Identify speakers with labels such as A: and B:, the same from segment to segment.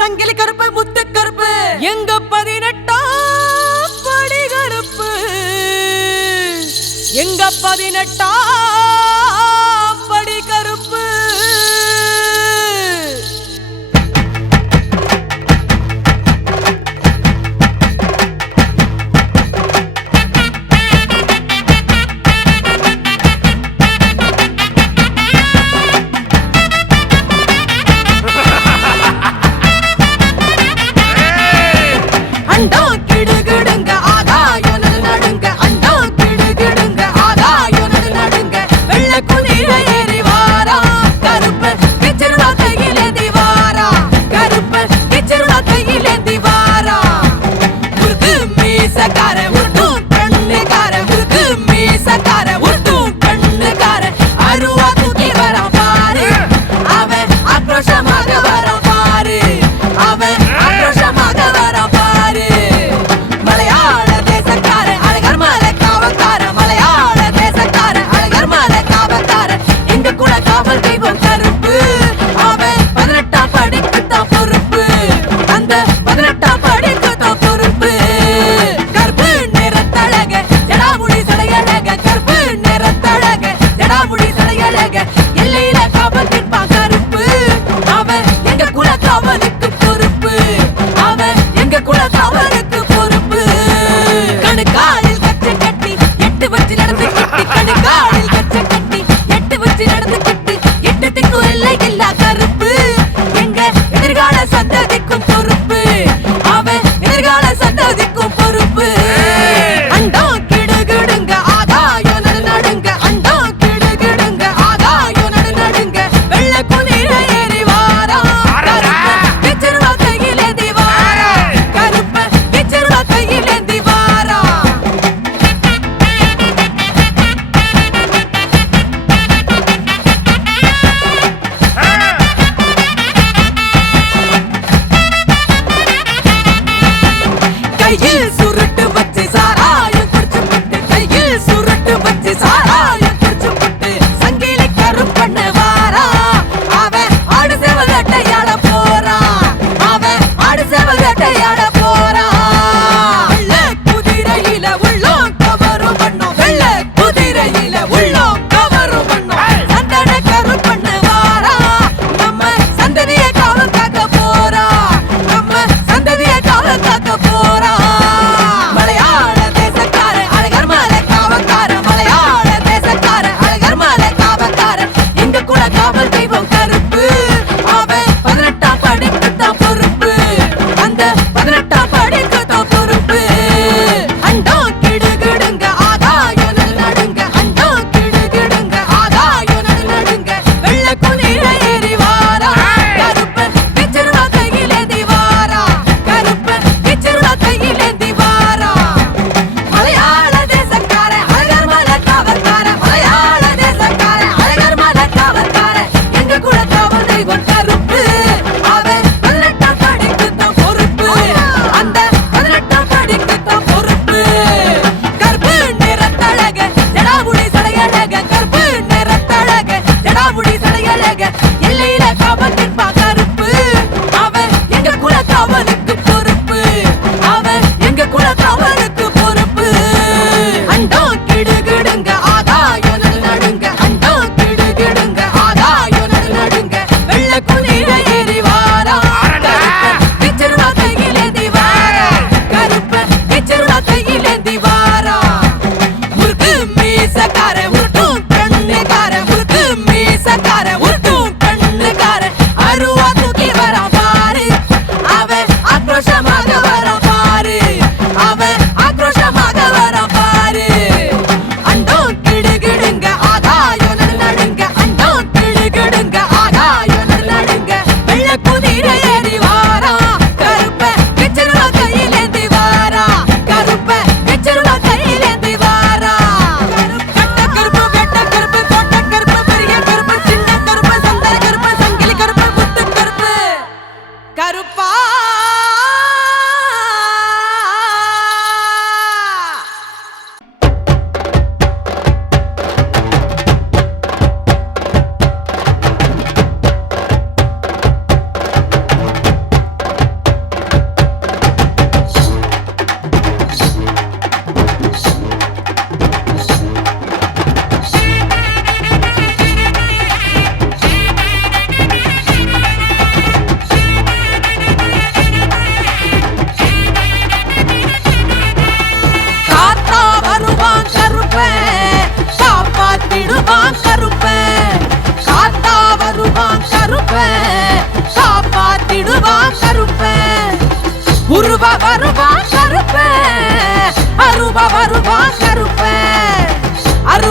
A: சங்கிலி கருப்பு முத்து கருப்பு. எங்க பதினெட்டாம் படி கருப்பு? எங்க பதினெட்டாம் ando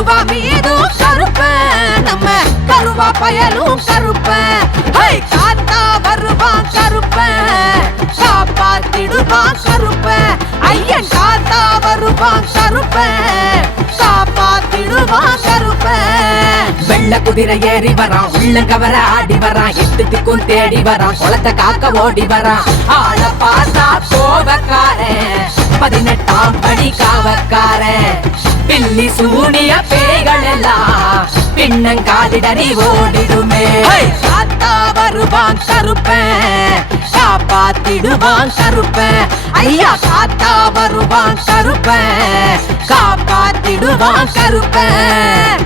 A: கருவா வீதும் கருப்ப. நம்ம கருவா பயலும் கருப்ப. ஹை காத்தா வருவான் கருப்ப. காப்பாத்திடுவான் கருப்ப. ஐயன் காத்தா வருவான் கருப்ப. காப்பாத்திடுவான் கருப்ப. வெள்ள குதிரை ஏறி வரான் உள்ள கவர ஆடி வரான் எட்டு திக்கும் தேடி வரான் குளத்தை காக்க ஓடி வரான். ஆள பார்த்தா கோபக்காரன் பதினெட்டாம் படி காவக்காரன். பில்லி சூனிய பேய்கள் எல்லாம் பின்னங்காலிடறி ஓடிடுமே. காத்தா வருவான் கருப்பன் காப்பாத்திடுவான் கருப்பன் ஐயா காத்தா வருவான் கருப்பன் காப்பாத்திடுவான் கருப்பன்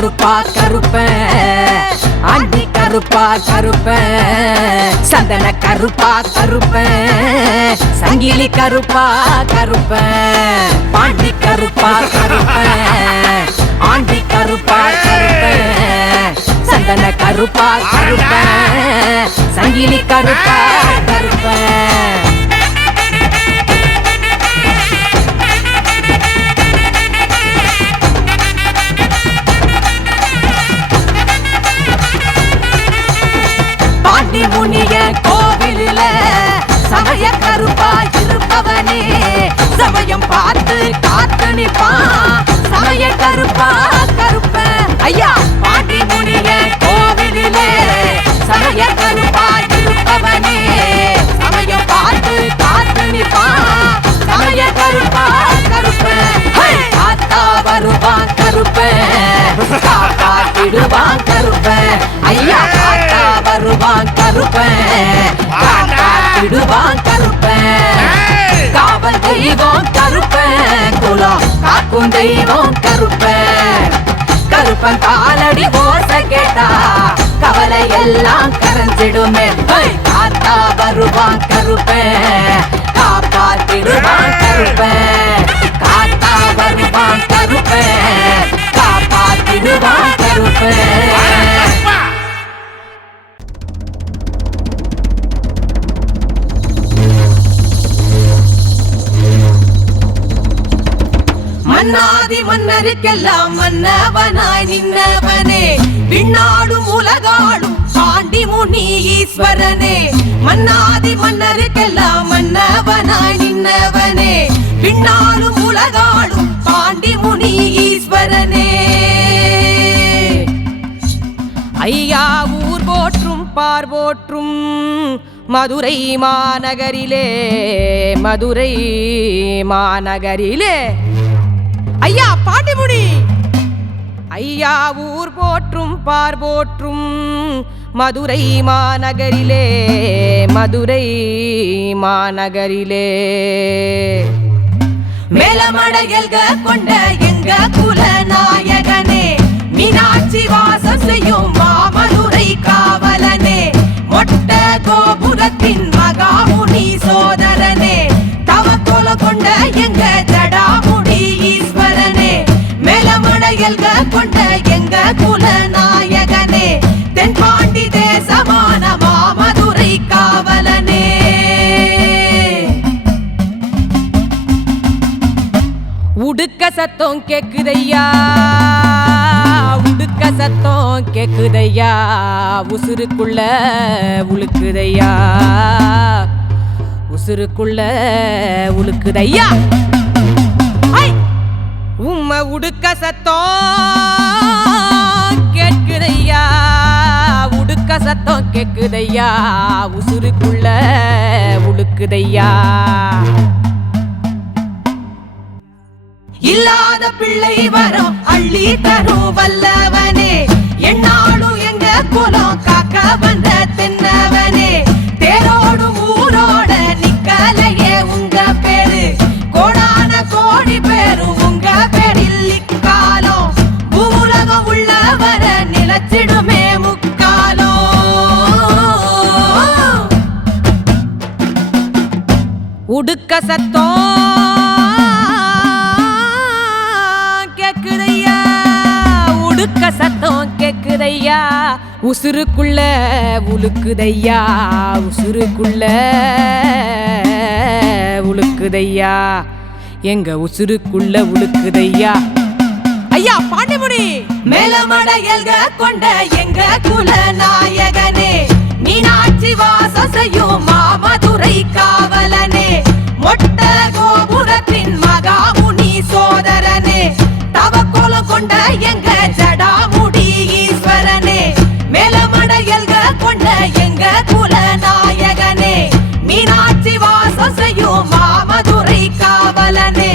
A: கருப்பா
B: கருப்பேன்
A: ஆண்டி கருப்பா கருப்பேன் சந்தன கருப்பா கருப்பேன் சங்கிலி கருப்பா
B: கருப்பேன்
A: பாண்டி கருப்பா கருப்பேன் ஆண்டி கருப்பா கருப்பேன் சந்தன கருப்பா கருப்பேன் சங்கிலி கருப்பா கருப்பேன் சமய கருப்பாய் இருப்பவனே. சமயம் பார்த்து காத்து நிப்பான் சமய கருப்பா கருப்ப. ஐயா பாண்டி முடிய கோவிலே சமய கருப்பாய் இருப்பவனே. சமயம் பார்த்து காத்து நிப்பான் சமய கருப்பா கருப்ப. தாத்தா வருவான் கருப்ப. காப்பாத்திடுவான் கருப்ப. ஐயா தாத்தா வருவான் கருப்ப. காப்பாத்திடுவான் கருப்ப
B: ஏய்,
A: காவல் தெய்வம் கருப்ப குலம் காக்கும் தெய்வம் கருப்ப கருப்பன் காலடி ஓச கேட்டா கவலை எல்லாம் கரைஞ்சிடுமே! காத்தா வருவான் கருப்ப காப்பாத்திடுவான் கருப்ப காத்தா வருவான் கருப்ப காப்பாத்திடுவான் கருப்ப! மன்னாதி மன்னருக்கெல்லாம் மன்னவனாய் நின்னவனே. விண்ணாடும் உலகாடும் பாண்டி முனி ஈஸ்வரனே. மன்னாதி மன்னருக்கெல்லாம் மன்னவனாய் நின்னவனே. விண்ணாடும் உலகாடும் பாண்டி முனி ஈஸ்வரனே. ஐயா ஊர் போற்றும் பார் போற்றும் மதுரை மாநகரிலே மதுரை மாநகரிலே. ஐயா பாண்டிமுடி ஐயா ஊர் போற்றும் பார் போற்றும். மதுரை மாநகரிலே மதுரை மாநகரிலே. மேலமடையல்க கொண்ட எங்க குல நாயகனே மீனாட்சி வாசம் செய்யும் மாமதுரை காவலனே மொட்ட கோபுரத்தின் மகாமுனி சோதரனே தவக்கோல கொண்ட எங்க ஜடாமுடி செல்க கொண்ட எங்க குல நாயகனே தென்பாண்டி தேசமான மாமதுரை காவலனே. உடுக்க சத்தம் கேக்குதையா? உடுக்க சத்தம் கேக்குதையா? உசுருக்குள்ள உழுக்குதையா? உசுருக்குள்ள உழுக்குதையா? உம்ம உடுக்க சத்தம் கேட்குதையா? உடுக்க சத்தம் கேட்குதையா? உசுருக்குள்ள உழுக்குதையா? இல்லாத பிள்ளை வரும் அள்ளி தரும் வல்லவனே. என்னாலும் எங்க குலம் காக்க வந்த தின்னவன். உடுக்க சத்தம் கேக்குதையா? உடுக்க சத்தம் கேக்குதையா? உசுருக்குள்ள உழுக்குதையா? உசுருக்குள்ள உழுக்குதையா? எங்க உசுருக்குள்ள உழுக்குதையா? ஐயா பாண்டிமுடி மேலமடையல்க கொண்ட எங்க குல நாயகனே மீனாட்சி வாசம் செய்யும் மாமதுரை காவலனே மொட்ட கோபுரத்தின் மகாமுனி சோதரனே தவக்கோலம் கொண்ட எங்க ஜடாமுடி ஈஸ்வரனே மேலமடையல்க கொண்ட எங்க குல மீனாட்சி வாசம் செய்யும் மாமதுரை காவலனே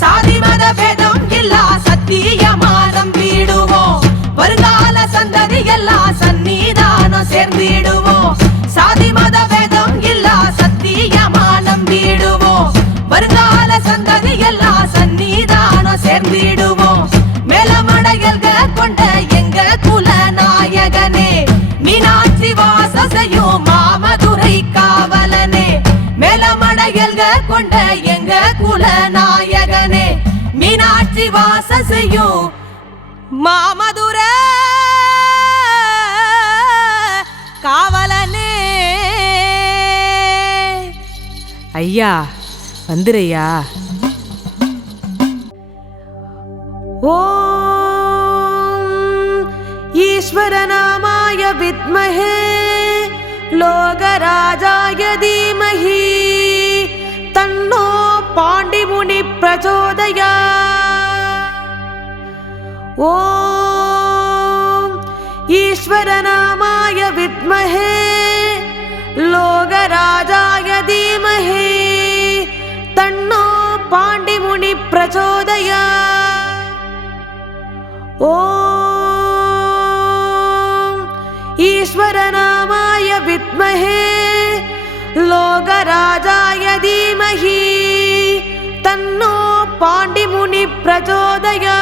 A: சாதி மத பேதம் இல்லா சத்தியமானம் வீடுவோம் வருங்கால சந்ததி எல்லாம் சன்னிதானம் சேர்ந்திடுவோம் சாதி மத பேதம் கொண்ட எங்க குல நாயகனே மீனாட்சி வாச செய்யும் மாமதுர காவலனே. ஐயா வந்துரையா ஓம் ஈஸ்வரநாமாய வித்மஹே லோகராஜாய தீமஹி. पाण्डिमुनि प्रचोदया। ॐ पाण्डिमुनि प्रचोदय। ॐ ईश्वरनामाय विद्महे लोगराजाय दी பாண்டிமுனி பிரச்சோதயா